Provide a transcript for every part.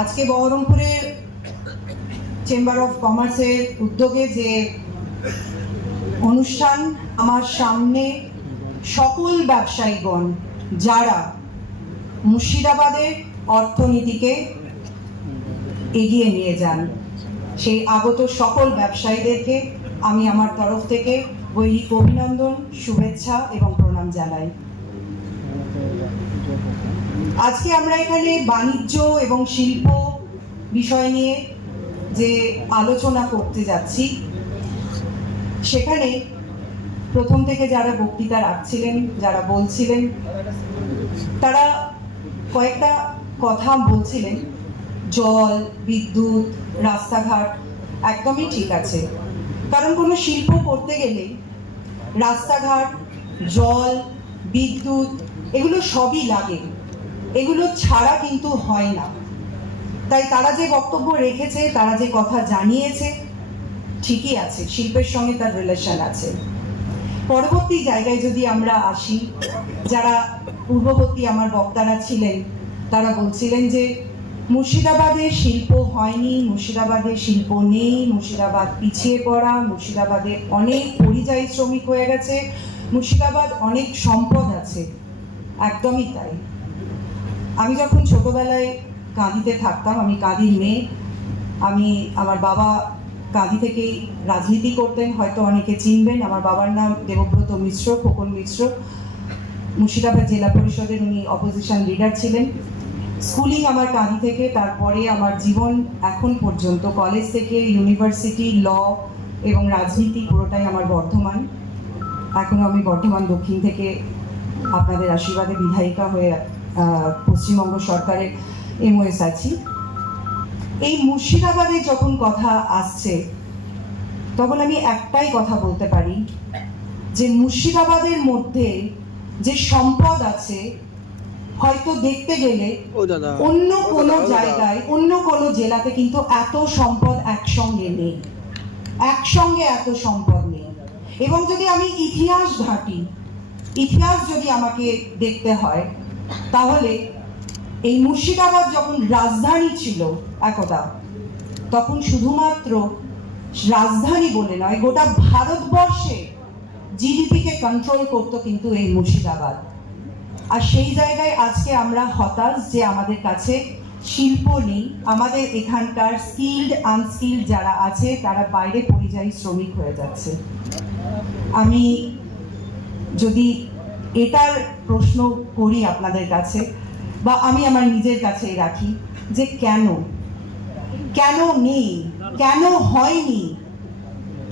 আজকে বহরমপুরের chamber of কমার্সের উদ্যোগে যে অনুষ্ঠান, আমার সামনে সকল ব্যবসায়ীগণ যারা মুর্শিদাবাদের অর্থনীতিকে এগিয়ে নিয়ে যান, সেই আগত সকল ব্যবসায়ীদেরকে আমি আমার তরফ থেকে গৈরিক অভিনন্দন, শুভেচ্ছা এবং প্রণাম জানাই। আজকে আমরা এখানে বাণিজ্য এবং শিল্প বিষয় নিয়ে যে আলোচনা করতে যাচ্ছি, সেখানে প্রথম থেকে যারা বক্তৃতা রাখছিলেন, যারা বলছিলেন, তারা কয়েকটা কথা বলছিলেন। জল, বিদ্যুৎ, রাস্তাঘাট একদমই ঠিক আছে, কারণ কোনো শিল্প করতে গেলে রাস্তাঘাট, জল, বিদ্যুৎ এগুলো সবই লাগে, এগুলো ছাড়া কিন্তু হয় না। তাই তারা যে বক্তব্য রেখেছে, তারা যে কথা জানিয়েছে, ঠিকই আছে, শিল্পের সঙ্গে তার রিলেশন আছে। পরবর্তী জায়গায় যদি আমরা আসি, যারা পূর্ববর্তী আমার বক্তারা ছিলেন, তারা বলছিলেন যে মুর্শিদাবাদে শিল্প হয়নি, মুর্শিদাবাদে শিল্প নেই, মুর্শিদাবাদ পিছিয়ে পড়া, মুর্শিদাবাদে অনেক পরিযায়ী শ্রমিক হয়ে গেছে, মুর্শিদাবাদ অনেক সম্পদ আছে। একদমই তাই। আমি যখন ছোটবেলায় কাঁদিতে থাকতাম, আমি কাঁদির মেয়ে, আমার বাবা কাঁদি থেকেই রাজনীতি করতেন, হয়তো অনেকে চিনবেন। আমার বাবার নাম দেবব্রত মিশ্র, খোকন মিশ্র। মুর্শিদাবাদ জেলা পরিষদের উনি অপোজিশন লিডার ছিলেন। স্কুলিং আমার কাঁদি থেকে, তারপরে আমার জীবন এখন পর্যন্ত কলেজ থেকে ইউনিভার্সিটি, ল এবং রাজনীতি পুরোটাই আমার বর্ধমান। এখনও আমি বর্ধমান দক্ষিণ থেকে আপনাদের আশীর্বাদে বিধায়িকা হয়ে পশ্চিমবঙ্গ সরকারের এমওএস আছি। এই মুর্শিদাবাদে যখন কথা আসছে, তখন আমি একটাই কথা বলতে পারি যে মুর্শিদাবাদের মধ্যে যে সম্পদ আছে, হয়তো দেখতে গেলে অন্য কোনো জায়গায়, অন্য কোনো জেলাতে কিন্তু এত সম্পদ একসঙ্গে নেই, একসঙ্গে এত সম্পদ নেই। এবং যদি আমি ইতিহাস ঘাঁটি, ইতিহাস যদি আমাকে দেখতে হয়, তাহলে এই মুর্শিদাবাদ যখন রাজধানী ছিল একদা, তখন শুধুমাত্র রাজধানী বলে নয়, গোটা ভারতবর্ষে জিডিপিকে কন্ট্রোল করতো কিন্তু এই মুর্শিদাবাদ। আর সেই জায়গায় আজকে আমরা হতাশ যে আমাদের কাছে শিল্প নেই, আমাদের এখানকার স্কিল্ড আনস্কিল্ড যারা আছে তারা বাইরে পরিযায়ী শ্রমিক হয়ে যাচ্ছে। আমি যদি এটার প্রশ্ন করি আপনাদের কাছে, বা আমি আমার নিজের কাছেই রাখি, যে কেন নেই, কেন হয়নি,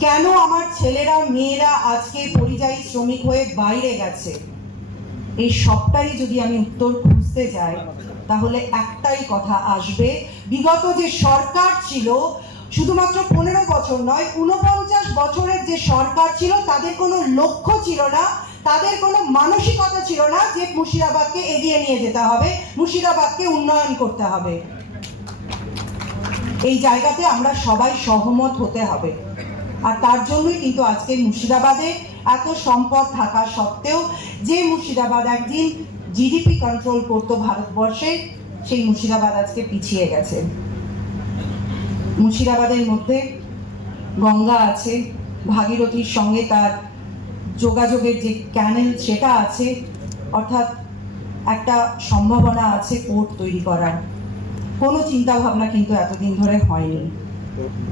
কেন আমার ছেলেরা মেয়েরা আজকে পরিযায়ী শ্রমিক হয়ে বাইরে গেছে, এই সবটাই যদি আমি উত্তর খুঁজতে যাই, তাহলে একটাই কথা আসবে, বিগত যে সরকার ছিল, শুধুমাত্র 15 বছর নয়, 49 বছরের যে সরকার ছিল, তাদের কোনো লক্ষ্য ছিল না, তাদের কোনো মানসিকতা ছিল না যে মুর্শিদাবাদকে এগিয়ে নিয়ে যেতে হবে, মুর্শিদাবাদকে উন্নয়ন করতে হবে। এই জায়গাতে আমরা সবাই সহমত হতে হবে। আর তার জন্যই কিন্তু আজকে মুর্শিদাবাদে এত সম্পদ থাকা সত্ত্বেও, যে মুর্শিদাবাদ একদিন জিডিপি কন্ট্রোল করতো ভারতবর্ষে, সেই মুর্শিদাবাদ আজকে পিছিয়ে গেছে। মুর্শিদাবাদের মধ্যে গঙ্গা আছে, ভাগীরথীর সঙ্গে তার যোগাযোগের যে ক্যানেল সেটা আছে, অর্থাৎ একটা সম্ভাবনা আছে পোর্ট তৈরি করার। কোনো চিন্তা ভাবনা কিন্তু এতদিন ধরে হয়নি।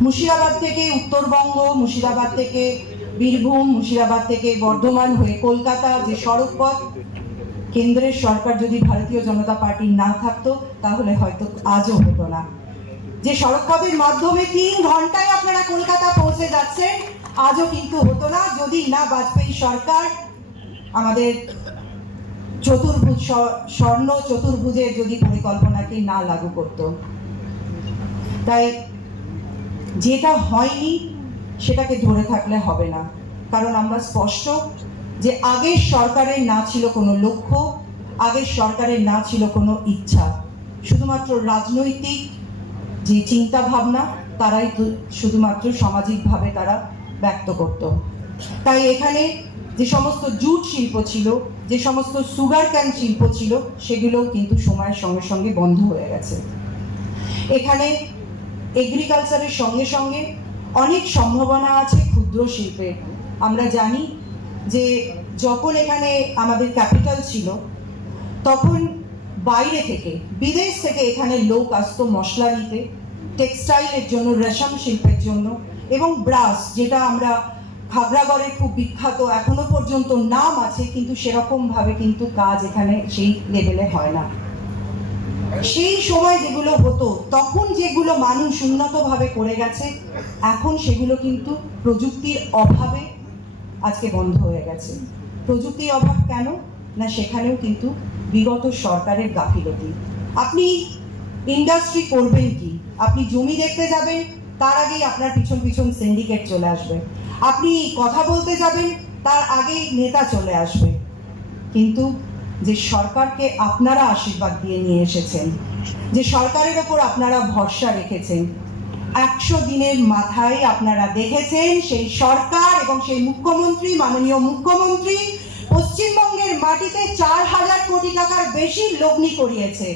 মুর্শিদাবাদ থেকে উত্তরবঙ্গ, মুর্শিদাবাদ থেকে বীরভূম, মুর্শিদাবাদ থেকে বর্ধমান হয়ে কলকাতা যে সড়ক পথ, কেন্দ্রের সরকার যদি ভারতীয় জনতা পার্টি না থাকতো, তাহলে হয়তো আজও হতো না। যে সড়ক পথের মাধ্যমে 3 ঘন্টায় আপনারা কলকাতা পৌঁছে যাচ্ছেন, আজও কিন্তু হতো না, যদি না বাজপেয়ী সরকার আমাদের চতুর্ভুজ, স্বর্ণ চতুর্ভুজের যদি পরিকল্পনাকে না লাগু করত। তাই যেটা হয়নি সেটাকে ধরে থাকলে হবে না, কারণ আমরা স্পষ্ট যে আগের সরকারের না ছিল কোনো লক্ষ্য, আগের সরকারের না ছিল কোনো ইচ্ছা, শুধুমাত্র রাজনৈতিক যে চিন্তা ভাবনা, তারাই শুধুমাত্র সামাজিকভাবে তারা ব্যক্ত করত। তাই এখানে যে সমস্ত জুট শিল্প ছিল, যে সমস্ত সুগার ক্যান শিল্প ছিল, সেগুলোও কিন্তু সময়ের সঙ্গে সঙ্গে বন্ধ হয়ে গেছে। এখানে এগ্রিকালচারের সঙ্গে সঙ্গে অনেক সম্ভাবনা আছে ক্ষুদ্র শিল্পে। আমরা জানি যে যখন এখানে আমাদের ক্যাপিটাল ছিল তখন বাইরে থেকে বিদেশ থেকে এখানে লোক আসতো মশলা নিতে, টেক্সটাইলের জন্য, রেশম শিল্পের জন্য, এবং ব্রাস, যেটা আমরা খাগড়াগড়ে খুব বিখ্যাত, এখনো পর্যন্ত নাম আছে, কিন্তু সেরকম ভাবে কিন্তু কাজ এখানে সেই লেভেলে হয় না। সেই সময় যেগুলো হতো তখন যেগুলো মানুষ উন্নতভাবে করে গেছে, এখন সেগুলো কিন্তু প্রযুক্তির অভাবে আজকে বন্ধ হয়ে গেছে। প্রযুক্তির অভাব কেন না, সেখানেও কিন্তু বিগত সরকারের গাফিলতি। আপনি ইন্ডাস্ট্রি করবেন কি, আপনি জমি দেখতে যাবেন তার আগেই আপনার পিছন পিছন সিন্ডিকেট চলে আসবে, আপনি কথা বলতে যাবেন তার আগেই নেতা চলে আসবে। কিন্তু যে সরকারকে আপনারা আশীর্বাদ দিয়ে নিয়ে এসেছেন, যে সরকারের ওপর আপনারা ভরসা রেখেছেন, 100 দিনের মাথায় আপনারা দেখেছেন সেই সরকার এবং সেই মুখ্যমন্ত্রী, মাননীয় মুখ্যমন্ত্রী পশ্চিমবঙ্গের মাটিতে 4000 কোটি টাকার বেশি লগ্নি করিয়েছে।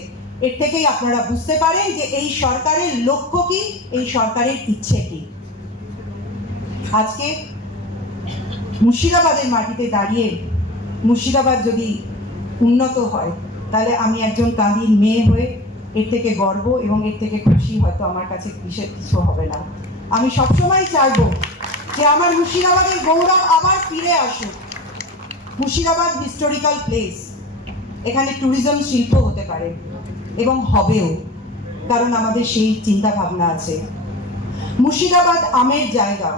এর থেকেই আপনারা বুঝতে পারেন যে এই সরকারের লক্ষ্য কি, এই সরকারের ইচ্ছে কি। আজকে মুর্শিদাবাদের মাটিতে দাঁড়িয়ে মুর্শিদাবাদ যদি উন্নত হয়, তাহলে আমি একজন কাঁদির মেয়ে হয়ে এর থেকে গর্ব এবং এর থেকে খুশি হয়তো আমার কাছে বিশেষ কিছু হবে না। আমি সবসময় চাইবো যে আমার মুর্শিদাবাদের গৌরব আবার ফিরে আসুক। মুর্শিদাবাদ হিস্টোরিক্যাল প্লেস, এখানে ট্যুরিজম শিল্প হতে পারে এবং হবেও, কারণ আমাদের সেই চিন্তা ভাবনা আছে। মুর্শিদাবাদ আমের জায়গা,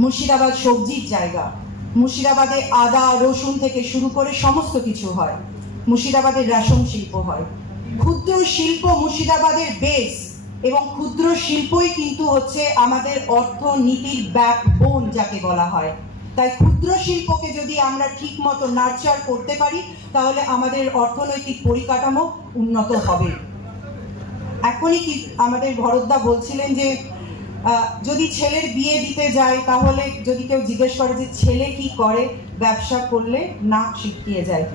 মুর্শিদাবাদ সবজির জায়গা, মুর্শিদাবাদে আদা রসুন থেকে শুরু করে সমস্ত কিছু হয়, মুর্শিদাবাদের রেশম শিল্প হয়, ক্ষুদ্র শিল্প মুর্শিদাবাদের বেস, এবং ক্ষুদ্র শিল্পই কিন্তু হচ্ছে আমাদের অর্থনীতির ব্যাকবোন যাকে বলা হয়। তাই ক্ষুদ্র শিল্পকে যদি আমরা ঠিক মতো নার্চার করতে পারি, তাহলে আমাদের অর্থনৈতিক পরিকাঠামো উন্নত হবে। এখনই কি আমাদের ভরতদা বলছিলেন যে যদি ছেলের বিয়ে দিতে যায়, তাহলে যদি কেউ জিজ্ঞেস করে যে ছেলে কি করে, ব্যবসা করলে নাক ছিটকিয়ে যায়।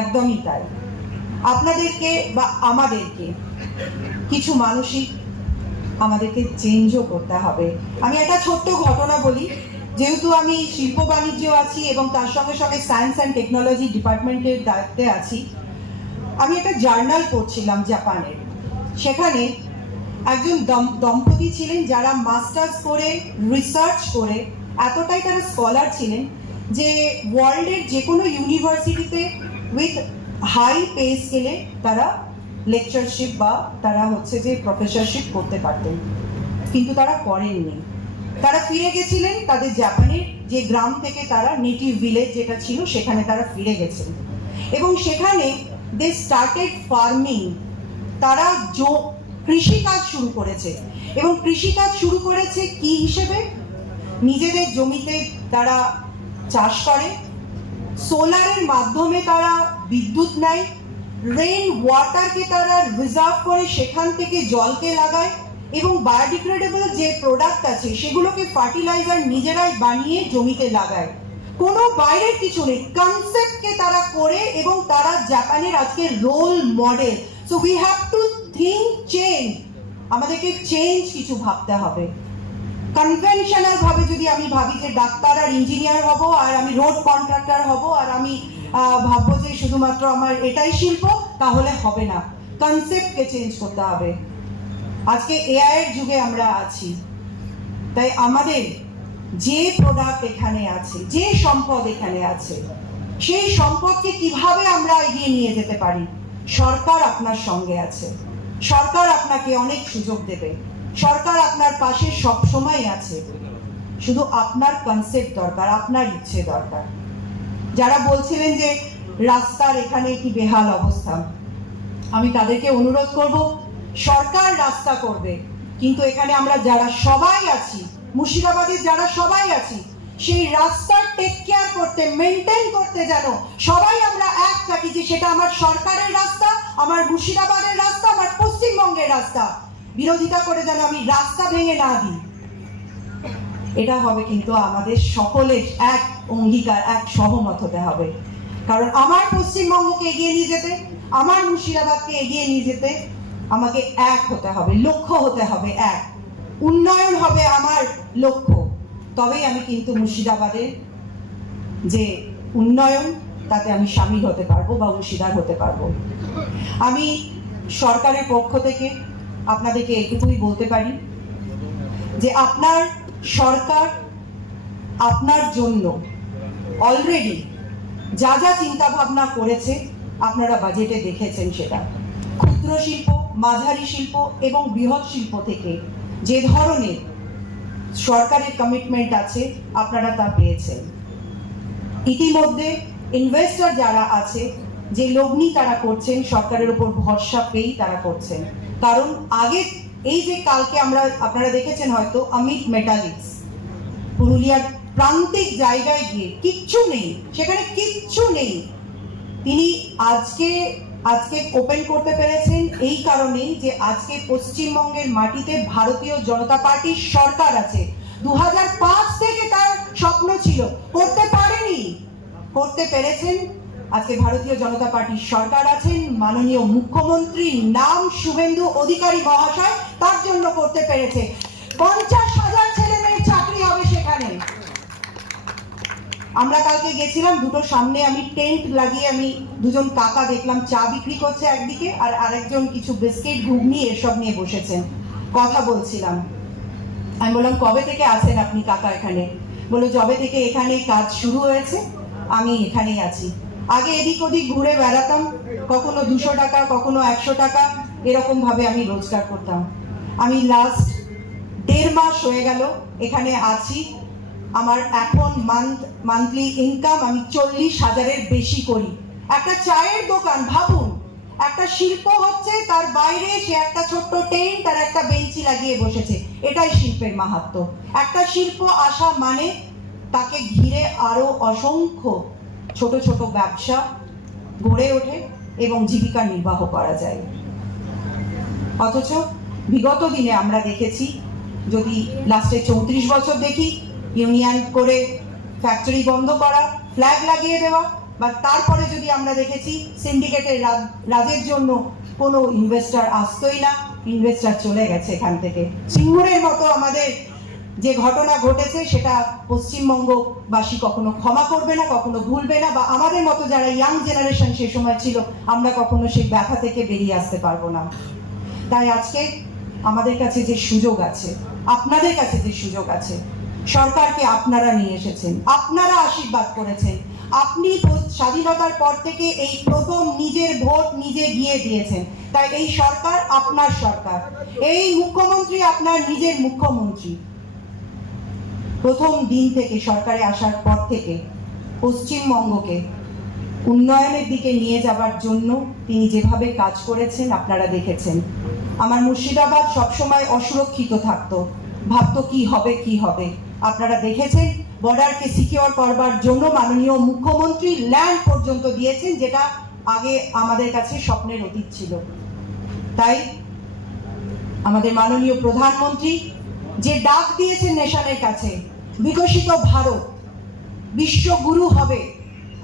একদমই তাই। আপনাদেরকে বা আমাদেরকে কিছু মানসিক আমাদেরকে চেঞ্জও করতে হবে। আমি একটা ছোট্ট ঘটনা বলি, যেহেতু আমি শিল্প বাণিজ্য আছি এবং তার সঙ্গে সঙ্গে সায়েন্স অ্যান্ড টেকনোলজি ডিপার্টমেন্টের দায়িত্বে আছি, আমি একটা জার্নাল পড়ছিলাম জাপানের। সেখানে একজন দম্পতি ছিলেন যারা মাস্টার্স করে, রিসার্চ করে এতটাই তারা স্কলার ছিলেন যে ওয়ার্ল্ডের যে কোনো ইউনিভার্সিটিতে উইথ হাই পে স্কেলে তারা লেকচারশিপ বা তারা হচ্ছে যে প্রফেসরশিপ করতে পারতেন, কিন্তু তারা করেননি। তারা ফিরে গেছিলেন তাদের জাপানের যে গ্রাম থেকে, তারা নেটিভ ভিলেজ যেটা ছিল সেখানে তারা ফিরে গেছেন এবং সেখানে দে স্টার্টেড ফার্মিং। তারা কৃষিকাজ শুরু করেছে এবং কৃষিকাজ শুরু করেছে কি হিসেবে, নিজেদের জমিতে তারা চাষ করে, সোলারের মাধ্যমে তারা বিদ্যুৎ নেয়, রেইন ওয়াটারকে তারা রিজার্ভ করে সেখান থেকে জলকে লাগায় এবং বায়োডিগ্রেডেবল যে প্রোডাক্ট আছে সেগুলোকে ফার্টিলাইজার নিজেরাই বানিয়ে জমিতে লাগায়। কোনো বাইরের কিছু নেই, কনসেপ্টকে তারা করে এবং তারা জাপানের আজকে role model. So we have to think change, আমাদেরকে চেঞ্জ কিছু ভাবতে হবে। কনভেনশনাল ভাবে যদি আমি ভাবি যে ডাক্তার আর ইঞ্জিনিয়ার হব আর আমি রোড কন্ট্রাক্টর হব আর আমি ভাববো যে শুধুমাত্র আমার এটাই শিল্প, তাহলে হবে না। কনসেপ্টকে চেঞ্জ করতে হবে। আজকে এআই এর যুগে আমরা আছি, তাই আমাদের যে প্রোডাক্ট এখানে আছে, যে সম্পদ এখানে আছে, সেই সম্পদকে কিভাবে আমরা এগিয়ে নিয়ে যেতে পারি। সরকার আপনার সঙ্গে আছে, সরকার আপনাকে অনেক সুযোগ দেবে, সরকার আপনার পাশে সব সময় আছে, শুধু আপনার কনসেপ্ট দরকার, আপনার ইচ্ছে দরকার। যারা বলছিলেন যে রাস্তার এখানে কি বেহাল অবস্থা, আমি তাদেরকে অনুরোধ করব, সরকার রাস্তা করবে, কিন্তু এখানে আমরা যারা সবাই আছি, মুর্শিদাবাদের যারা সবাই আছি, সেই রাস্তার টেক কেয়ার করতে, মেনটেন করতে যেন সবাই আমরা এক থাকি, যে সেটা আমার সরকারের রাস্তা, আমার মুর্শিদাবাদের রাস্তা, আমার পশ্চিমবঙ্গের রাস্তা। বিরোধিতা করে যেন আমি রাস্তা ভেঙে না দিই। এটা হবে কিন্তু আমাদের সকলের এক অঙ্গীকার, এক সহমত হতে হবে। কারণ আমার পশ্চিমবঙ্গকে এগিয়ে নিয়ে যেতে, আমার মুর্শিদাবাদকে এগিয়ে নিয়ে যেতে আমাকে এক হতে হবে, লক্ষ্য হতে হবে এক, উন্নয়ন হবে আমার লক্ষ্য, তবেই আমি কিন্তু মুর্শিদাবাদের যে উন্নয়ন তাতে আমি সামিল হতে পারবো বা অংশীদার হতে পারবো। আমি সরকারের পক্ষ থেকে আপনাদেরকে এটুকুই বলতে পারি যে আপনার সরকার আপনার জন্য অলরেডি যা যা চিন্তা ভাবনা করেছে আপনারা বাজেটে দেখেছেন, সেটা ক্ষুদ্র শিল্প, মাঝারি শিল্প এবং বৃহৎ শিল্প থেকে যে ধরনের সরকারের কমিটমেন্ট আছে আপনারা তা পেয়েছেন। ইতিমধ্যে ইনভেস্টর যারা আছে, যে লগ্নি তারা করছেন সরকারের উপর ভরসা পেয়েই তারা করছেন। কারণ আগে এই যে কালকে আপনারা দেখেছেন হয়তো অমিত মেটালিক্স পুরুলিয়ার প্রান্তিক জায়গায় গিয়ে কিচ্ছু নেই, সেখানে কিচ্ছু নেই, তিনি আজকে ওপেন করতে পেরেছেন এই কারণেই যে আজকে পশ্চিমবঙ্গের মাটিতে ভারতীয় জনতা পার্টির সরকার আছে। 2005 থেকে তার স্বপ্ন ছিল, করতে পারেনি, করতে পেরেছেন। আজকে ভারতীয় জনতা পার্টির সরকার আছেন, মাননীয় মুখ্যমন্ত্রীর নাম শুভেন্দু অধিকারী মহাশয়, তার জন্য করতে পেরেছে। 50,000 ছেলে মেয়ের চাকরি হবে সেখানে। আমরা কালকে গেছিলাম, দুটো সামনে আমি টেন্ট লাগিয়ে আমি দুজন কাকা দেখলাম চা বিক্রি করছে একদিকে, আর আরেকজন কিছু বিস্কিট ঘুগনি এসব নিয়ে বসেছেন, কথা বলছিলাম। আমি বললাম কবে থেকে আছেন আপনি কাকা এখানে? বললো যবে থেকে এখানে কাজ শুরু হয়েছে আমি এখানেই আছি। আগে এদিক ওদিক ঘুরে বেড়াতাম, কখনো 200 টাকা, কখনো 100 টাকা, এরকম ভাবে আমি রোজগার করতাম। আমি লাস্ট 1.5 মাস হয়ে গেল এখানে আছি। আমার এখন মান্থলি ইনকাম আমি 40,000-এর বেশি করি। একটা চায়ের দোকান, ভাবুন, একটা শিল্প হচ্ছে, তার বাইরে সে একটা ছোট্ট টেন্ট আর একটা বেঞ্চি লাগিয়ে বসেছে, এটাই শিল্পের মাহাত্ম্য। একটা শিল্প আসা মানে তাকে ঘিরে আরো অসংখ্য ছোট ছোট ব্যবসা গড়ে ওঠে এবং জীবিকা নির্বাহ করা যায়। অথচ বিগত দিনে আমরা দেখেছি, যদি লাস্টে 34 বছর দেখি, ইউনিয়ন করে ফ্যাক্টরি বন্ধ করা, ফ্ল্যাগ লাগিয়ে দেওয়া, বা তারপরে যদি আমরা দেখেছি সিন্ডিকেটের রাজের জন্য কোনো ইনভেস্টর আসতোই না, ইনভেস্টর চলে গেছে এখান থেকে। সিঙ্গুরের মতো আমাদের যে ঘটনা ঘটেছে সেটা পশ্চিমবঙ্গবাসী কখনো ক্ষমা করবে না, কখনো ভুলবে না, বা আমাদের মতো যারা ইয়াং জেনারেশন সে সময় ছিল আমরা কখনো সেই ব্যথা থেকে বেরিয়ে আসতে পারবো না। তাই আজকে আমাদের কাছে যে সুযোগ আছে, আপনাদের কাছে যে সুযোগ আছে, সরকারকে আপনারা নিয়ে এসেছেন, আপনারা আশীর্বাদ করেছেন, আপনি স্বাধীনতার পর থেকে এই প্রথম নিজের ভোট নিজে গিয়ে দিয়েছেন। তাই এই সরকার আপনার সরকার, এই মুখ্যমন্ত্রী আপনার নিজের মুখ্যমন্ত্রী। প্রথম দিন থেকে সরকারে আসার পর থেকে পশ্চিমবঙ্গকে উন্নয়নের দিকে নিয়ে যাবার জন্য তিনি যেভাবে কাজ করেছেন আপনারা দেখেছেন। আমার মুর্শিদাবাদ সবসময় অসুরক্ষিত থাকতো, ভাবতো কি হবে কি হবে। আপনারা দেখেছেন বর্ডারকে সিকিউর করবার জন্য মাননীয় মুখ্যমন্ত্রী ল্যান্ড পর্যন্ত দিয়েছেন, যেটা আগে আমাদের কাছে স্বপ্নের অতীত ছিল। তাই আমাদের মাননীয় প্রধানমন্ত্রী যে ডাক দিয়েছেন নেশনের কাছে, বিকশিত ভারত, বিশ্বগুরু হবে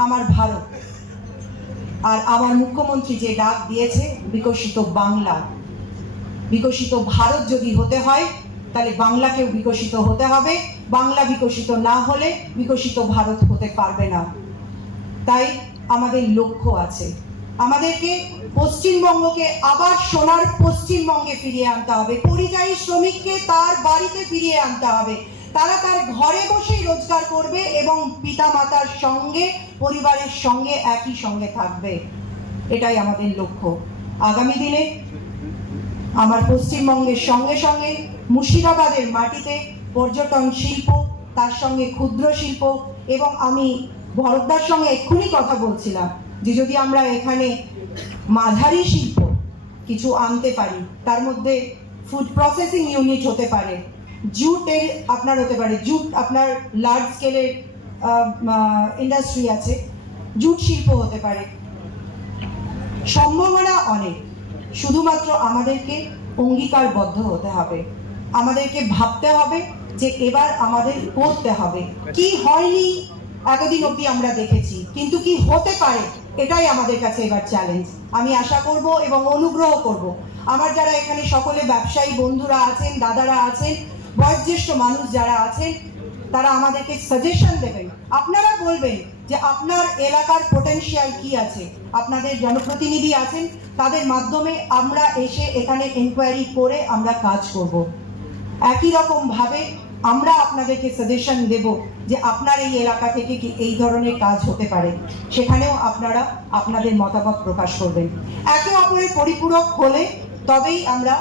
আমার ভারত, আর আমার মুখ্যমন্ত্রী যে ডাক দিয়েছে বিকশিত বাংলা, বিকশিত ভারত যদি হতে হয় তাহলে বাংলাকেও বিকশিত হতে হবে। বাংলা বিকশিত না হলে বিকশিত ভারত হতে পারবে না। তাই আমাদের লক্ষ্য আছে, আমাদেরকে পশ্চিমবঙ্গকে আবার সোনার পশ্চিমবঙ্গে ফিরিয়ে আনতে হবে। পরিযায়ী শ্রমিককে তার বাড়িতে ফিরিয়ে আনতে হবে, তারা তার ঘরে বসেই রোজগার করবে এবং পিতা মাতার সঙ্গে, পরিবারের সঙ্গে একই সঙ্গে থাকবে। এটাই আমাদের লক্ষ্য। আগামী দিনে আমার পশ্চিমবঙ্গের সঙ্গে সঙ্গে মুর্শিদাবাদের মাটিতে পর্যটন শিল্প, তার সঙ্গে ক্ষুদ্র শিল্প, এবং আমি ভরতদার সঙ্গে এক্ষুনি কথা বলছিলাম যে যদি আমরা এখানে মাঝারি শিল্প কিছু আনতে পারি, তার মধ্যে ফুড প্রসেসিং ইউনিট হতে পারে, জুটের আপনার হতে পারে, জুট আপনার লার্জ স্কেলের ইন্ডাস্ট্রি আছে, জুট শিল্প হতে পারে, সম্ভাবনা অনেক। শুধুমাত্র আমাদেরকে অঙ্গীকারবদ্ধ হতে হবে, আমাদেরকে ভাবতে হবে যে এবার আমাদের করতে হবে। কি হয়নি এতদিন অবধি আমরা দেখেছি, কিন্তু কি হতে পারে এটাই আমাদের কাছে এবার চ্যালেঞ্জ। আমি আশা করব এবং অনুগ্রহ করব আমার যারা এখানে সকলে ব্যবসায়ী বন্ধুরা আছেন, দাদারা আছেন, বয়োজ্যেষ্ঠ মানুষ যারা আছেন, তারা আমাদেরকে সাজেশন দেবেন। আপনারা বলবেন যে আপনার এলাকার পোটেনশিয়াল কি আছে, আপনাদের জনপ্রতিনিধি আছেন, তাদের মাধ্যমে আমরা এসে এখানে এনকোয়ারি করে আমরা কাজ করব। একই রকম ভাবে আমরা আপনাদেরকে সাজেশন দেব যে আপনার এই এলাকা থেকে কি এই ধরনের কাজ হতে পারে, সেখানেও আপনারা আপনাদের মতামত প্রকাশ করবেন। একে অপরের পরিপূরক হলে তবেই আমরা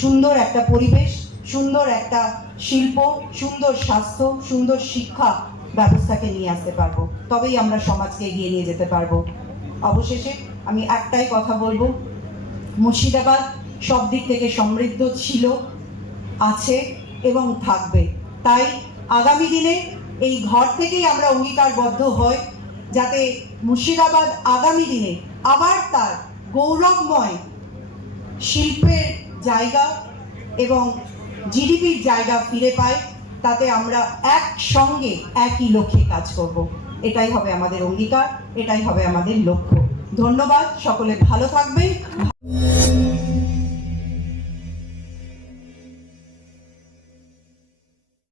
সুন্দর একটা পরিবেশ, সুন্দর একটা শিল্প, সুন্দর স্বাস্থ্য, সুন্দর শিক্ষা ব্যবস্থাকে নিয়ে আসতে পারবো, তবেই আমরা সমাজকে এগিয়ে নিয়ে যেতে পারবো। অবশেষে আমি একটাই কথা বলবো, মুর্শিদাবাদ সব দিক থেকে সমৃদ্ধ ছিল, আছে এবং থাকবে। তাই আগামী দিনে এই ঘর থেকেই আমরা অঙ্গীকারবদ্ধ হই যাতে মুর্শিদাবাদ আগামী দিনে আবার তার গৌরবময় শিল্পের জায়গা এবং জিডিপির জায়গা ফিরে পায়, তাতে আমরা একসঙ্গে একই লক্ষ্যে কাজ করব। এটাই হবে আমাদের অঙ্গীকার, এটাই হবে আমাদের লক্ষ্য। ধন্যবাদ, সকলে ভালো থাকবেন।